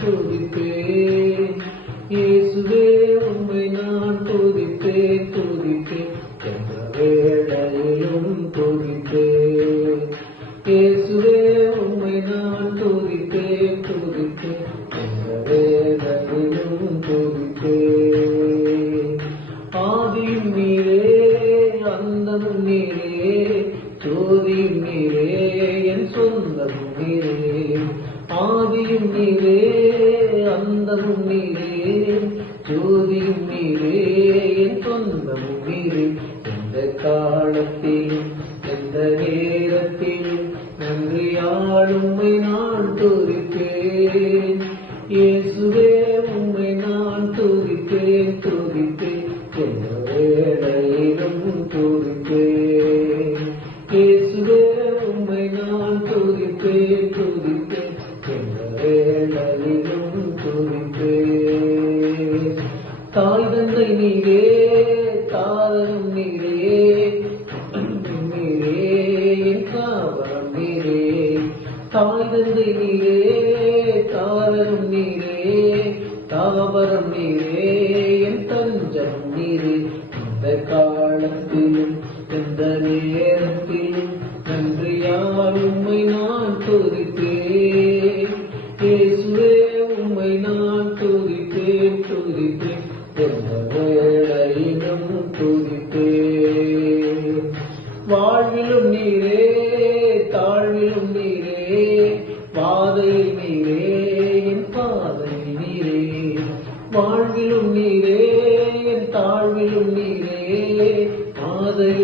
துதிப்பேன். இயேசுவே உம்மை நான் துதிப்பேன் துதிப்பேன், எந்த வேளையிலும் துதிப்பேன். இயேசுவே உம்மை நான் துதிப்பேன் துதிப்பேன், எந்த வேளையிலும் துதிப்பேன். ஆதியும் நீரே அந்தமும் நீரே, ஜோதியும் நீரே என் சொந்தமும் நீரே. ஆதியும் நீரே அந்தமும் நீரே, ஜோதியும் நீரே என் சொந்தமும் நீரே. எந்த காலத்திலும் எந்த நேரத்திலும் நன்றியால் உம்மை நான் துதிப்பேன். இயேசுவே உம்மை நான் துதிப்பேன் துதிப்பேன், எந்த வேளையிலும் துதிப்பேன். இயேசுவே உம்மை நான் துதிப்பேன் துதிப்பேன், எந்த வேளையிலும் துதிப்பேன். தாய் தந்தை நீரே தாரனும் நீரே, நீரே என் காவலம் நீரே. தாய் தந்தை நீரே தாரனும் நீரே, தாவரம் நீரே என் தஞ்சம் நீரே. இந்த காலத்திலும் எந்த நேரத்திலும் நன்றியால் உம்மை நான் துதிப்பேன். இயேசுவே உம்மை நான் துதிப்பேன் துதிப்பேன், எந்த வேளையிலும் துதிப்பேன். வாழ்விலும் நீரே தாழ்விலும் நீரே, பாதையில் நீரே என் பாதை நீரே. வாழ்விலும் நீரே என் தாழ்விலும் நீரே, பாதையில்